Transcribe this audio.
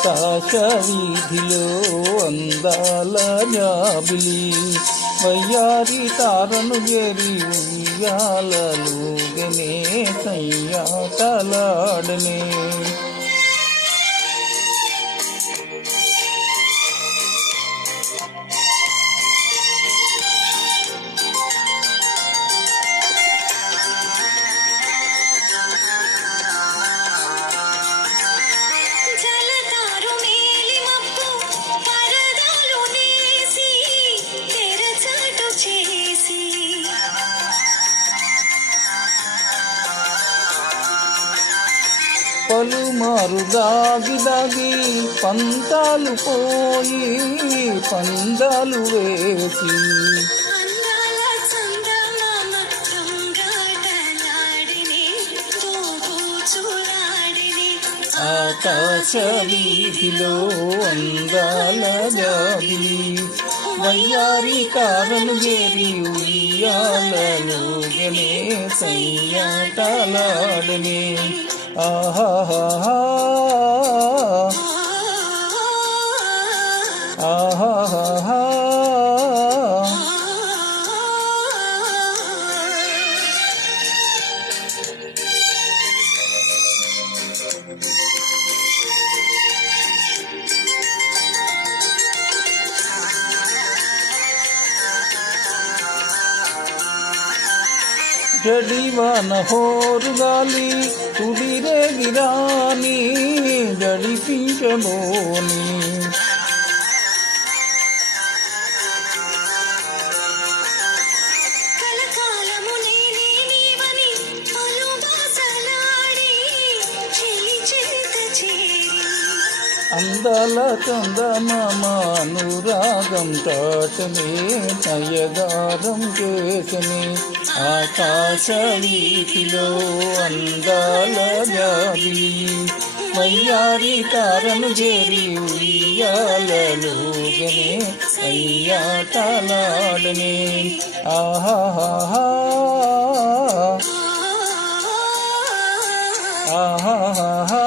ఆకాశ వీధిలో అందాల జాబిలి వయ్యారి తారను చేరి ఉయ్యాలలుగనే సయ్యాటలాడనే. పలుమారు దాగి దాగి పంతాలు పోయి పందాలు వేసి ఆకాశ వీధిలో అందాల జాబిలి వయ్యారి కారను చేరి ఉయ్యాలలుగనే సయ్యాటలాడనే. ఆహాహా ఆహాహా జడివాన హోరుగాలి కుడిరే గిరాని జడిపించబోని. అందాల చందమామ అనురాగం తాటనే నయగారం చేసనే. ఆకాశ వీధిలో అందాల జాబిలి వయ్యారి తారను చేరి ఉయ్యాలలుగనే సయ్యాటలాడనే. ఆహాహా ఆహాహా